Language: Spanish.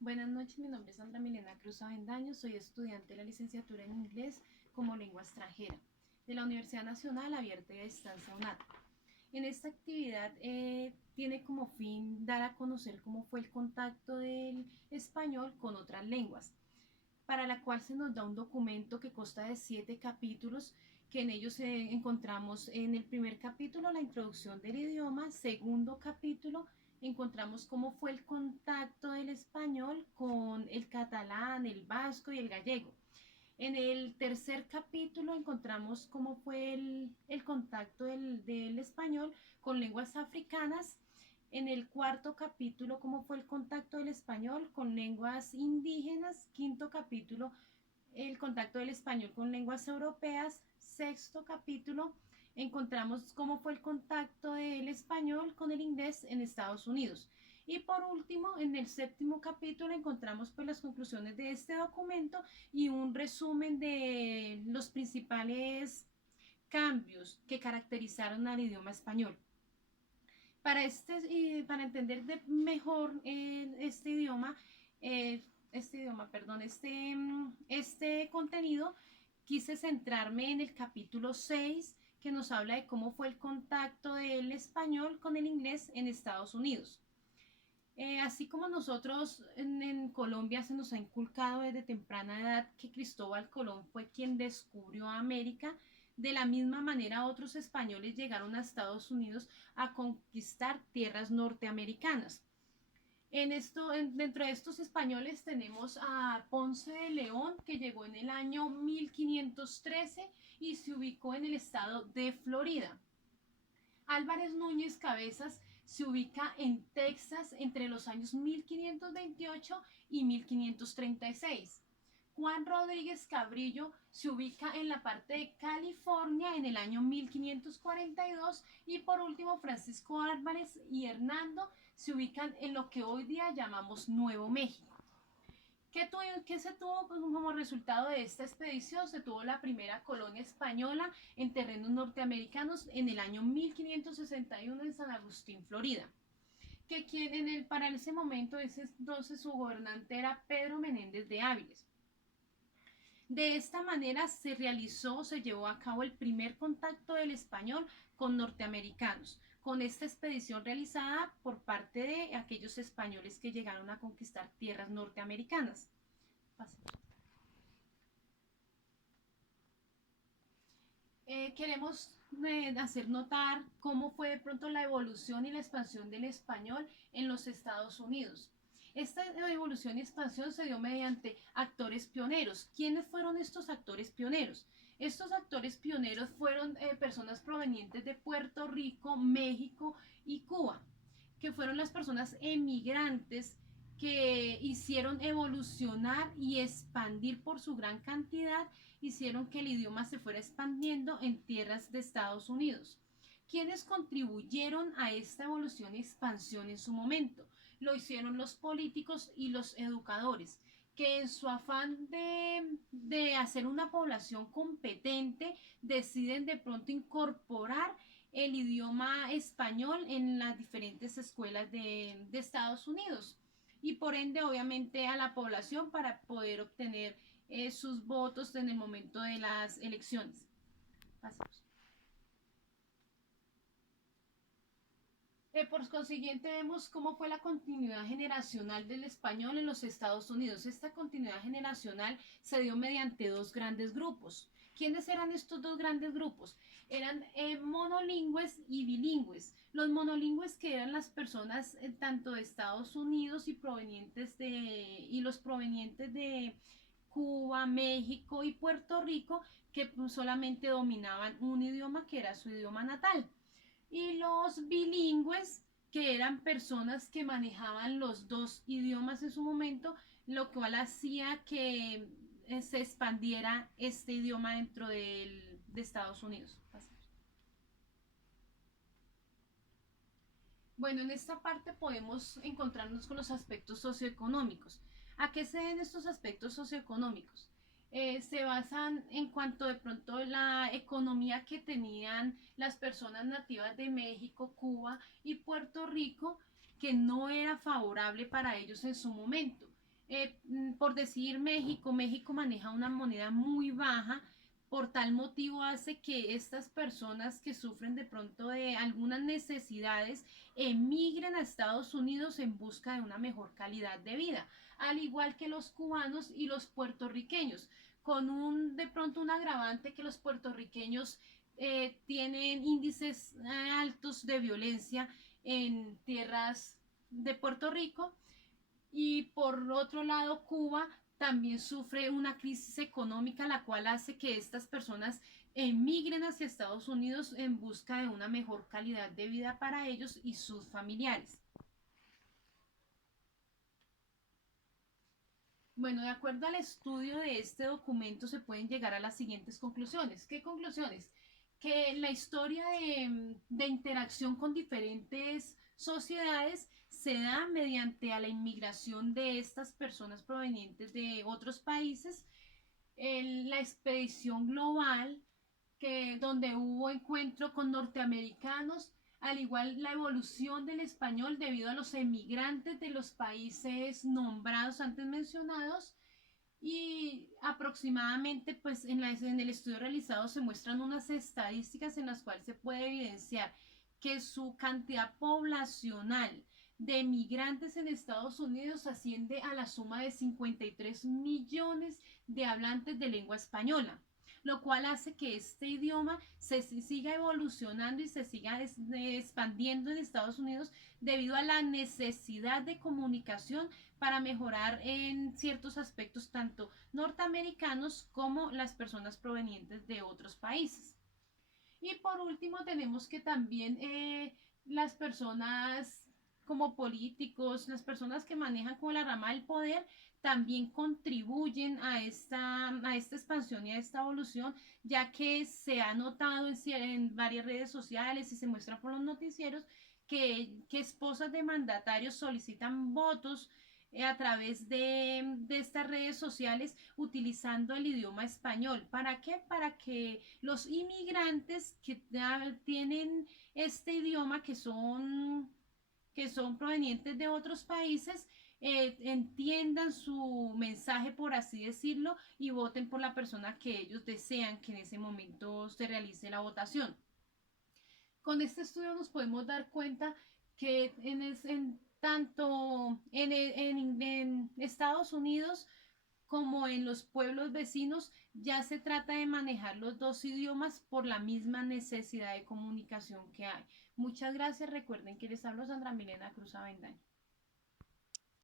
Buenas noches, mi nombre es Sandra Milena Cruz Avendaño, soy estudiante de la licenciatura en inglés como lengua extranjera de la Universidad Nacional Abierta y a Distancia UNAT. En esta actividad tiene como fin dar a conocer cómo fue el contacto del español con otras lenguas, para la cual se nos da un documento que consta de 7 capítulos, que en ellos encontramos en el primer capítulo la introducción del idioma, segundo capítulo encontramos cómo fue el contacto del español con el catalán, el vasco y el gallego. En el tercer capítulo encontramos cómo fue el contacto del español con lenguas africanas. En el cuarto capítulo, cómo fue el contacto del español con lenguas indígenas. Quinto capítulo, el contacto del español con lenguas europeas. Sexto capítulo, encontramos cómo fue el contacto del español con el inglés en Estados Unidos. Y por último, en el séptimo capítulo encontramos pues las conclusiones de este documento y un resumen de los principales cambios que caracterizaron al idioma español. Para entender mejor este contenido, quise centrarme en el capítulo 6 que nos habla de cómo fue el contacto del español con el inglés en Estados Unidos. Así como nosotros en Colombia se nos ha inculcado desde temprana edad que Cristóbal Colón fue quien descubrió América, de la misma manera otros españoles llegaron a Estados Unidos a conquistar tierras norteamericanas. Dentro de estos españoles tenemos a Ponce de León, que llegó en el año 1513 y se ubicó en el estado de Florida. Álvarez Núñez Cabezas se ubica en Texas entre los años 1528 y 1536. Juan Rodríguez Cabrillo se ubica en la parte de California en el año 1542 y por último Francisco Álvarez y Hernando se ubican en lo que hoy día llamamos Nuevo México. ¿Qué se tuvo como resultado de esta expedición? Se tuvo la primera colonia española en terrenos norteamericanos en el año 1561 en San Agustín, Florida. Para ese momento, entonces su gobernante era Pedro Menéndez de Áviles. De esta manera se llevó a cabo el primer contacto del español con norteamericanos, con esta expedición realizada por parte de aquellos españoles que llegaron a conquistar tierras norteamericanas. Queremos hacer notar cómo fue de pronto la evolución y la expansión del español en los Estados Unidos. Esta evolución y expansión se dio mediante actores pioneros. ¿Quiénes fueron estos actores pioneros? Estos actores pioneros fueron personas provenientes de Puerto Rico, México y Cuba, que fueron las personas emigrantes que hicieron evolucionar y expandir por su gran cantidad, hicieron que el idioma se fuera expandiendo en tierras de Estados Unidos. ¿Quiénes contribuyeron a esta evolución y expansión en su momento? Lo hicieron los políticos y los educadores, que en su afán de hacer una población competente deciden de pronto incorporar el idioma español en las diferentes escuelas de Estados Unidos y por ende obviamente a la población para poder obtener sus votos en el momento de las elecciones. Pasemos. Por consiguiente, vemos cómo fue la continuidad generacional del español en los Estados Unidos. Esta continuidad generacional se dio mediante dos grandes grupos. ¿Quiénes eran estos dos grandes grupos? Eran monolingües y bilingües. Los monolingües, que eran las personas tanto de Estados Unidos y los provenientes de Cuba, México y Puerto Rico, que solamente dominaban un idioma que era su idioma natal, y los bilingües, que eran personas que manejaban los dos idiomas en su momento, lo cual hacía que se expandiera este idioma dentro de Estados Unidos. Bueno, en esta parte podemos encontrarnos con los aspectos socioeconómicos. ¿A qué se deben estos aspectos socioeconómicos? Se basan en cuanto de pronto la economía que tenían las personas nativas de México, Cuba y Puerto Rico, que no era favorable para ellos en su momento. Por decir México maneja una moneda muy baja, por tal motivo hace que estas personas que sufren de pronto de algunas necesidades emigren a Estados Unidos en busca de una mejor calidad de vida, al igual que los cubanos y los puertorriqueños, con de pronto un agravante que los puertorriqueños tienen índices altos de violencia en tierras de Puerto Rico, y por otro lado Cuba también sufre una crisis económica, la cual hace que estas personas emigren hacia Estados Unidos en busca de una mejor calidad de vida para ellos y sus familiares. Bueno, de acuerdo al estudio de este documento se pueden llegar a las siguientes conclusiones. ¿Qué conclusiones? Que la historia de interacción con diferentes sociedades se da mediante a la inmigración de estas personas provenientes de otros países, la expedición global, donde hubo encuentro con norteamericanos, al igual la evolución del español debido a los emigrantes de los países nombrados antes mencionados, y aproximadamente pues en el estudio realizado se muestran unas estadísticas en las cuales se puede evidenciar que su cantidad poblacional de migrantes en Estados Unidos asciende a la suma de 53 millones de hablantes de lengua española, lo cual hace que este idioma se siga evolucionando y se siga expandiendo en Estados Unidos debido a la necesidad de comunicación para mejorar en ciertos aspectos tanto norteamericanos como las personas provenientes de otros países. Y por último tenemos que también las personas como políticos, las personas que manejan como la rama del poder, también contribuyen a esta expansión y a esta evolución, ya que se ha notado en varias redes sociales y se muestra por los noticieros que esposas de mandatarios solicitan votos a través de estas redes sociales utilizando el idioma español. ¿Para qué? Para que los inmigrantes que tienen este idioma, que son provenientes de otros países, entiendan su mensaje, por así decirlo, y voten por la persona que ellos desean que en ese momento se realice la votación. Con este estudio nos podemos dar cuenta que tanto en Estados Unidos como en los pueblos vecinos ya se trata de manejar los dos idiomas por la misma necesidad de comunicación que hay. Muchas gracias. Recuerden que les hablo Sandra Milena Cruz Avendaño.